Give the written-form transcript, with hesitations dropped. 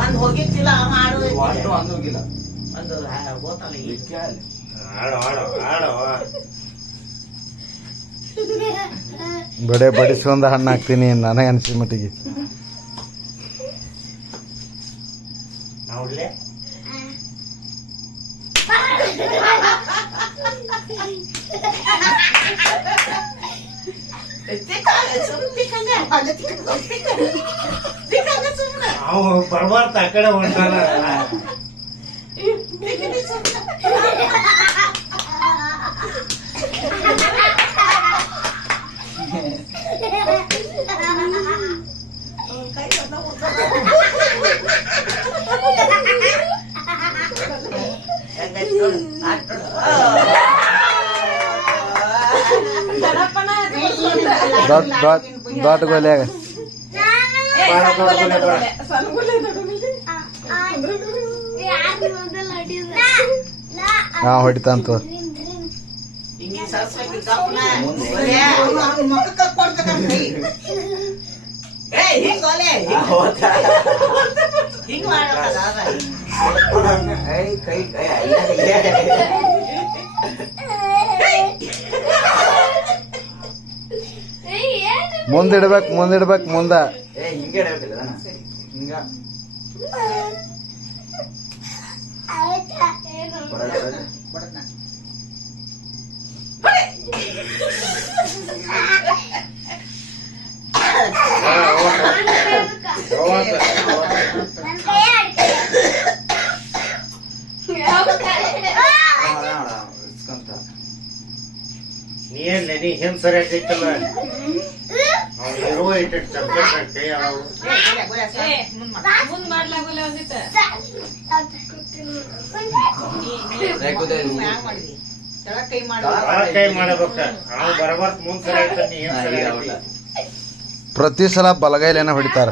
ಒಂದ್ ಹೋಗಿತ್ತಿಲ್ಲ ಮಾಡು ಒಂದ್ ಹೋಗಿಲ್ಲ ಒಂದು ಗೋತಲ್ಲ ಬಡೆ ಬಡಿಸ್ಕೊಂಡ ಹಣ್ಣು ಹಾಕ್ತೀನಿ ನನಗೆ ಅನ್ಸಿದ ಮಟ್ಟಿಗೆ. ನೋಡ್ಲೆ ಬರ್ಬಾರ್ದು ಆ ಕಡೆ ಹೊಂಟಾರ. ದೊಡ್ಡ ಗೋಲ್ಯಾಗ ಹಾ ಹೊಡಿತಂತ. ಮುಂದಿಡ್ಬೇಕು ಮುಂದ ಹಿಂಗೆ ಇಡಬೇಕಿಲ್ಲ ಹಿಂಗ ನೀ ಹಿಂದ್ ಸರಿಯಾಗಿ ಇಟ್ಟಲ್ಲ ಇರುವ ಇಟ್ಟು ಕೈ ಮಾಡಬೇಕ ನಾವು ಬರಬಾರ್ದು ಮುಂದ್ ಸರಿಯಾಗಿ. ಪ್ರತಿ ಸಲ ಬಲಗೈಲೇನ ಹೊಡಿತಾರ.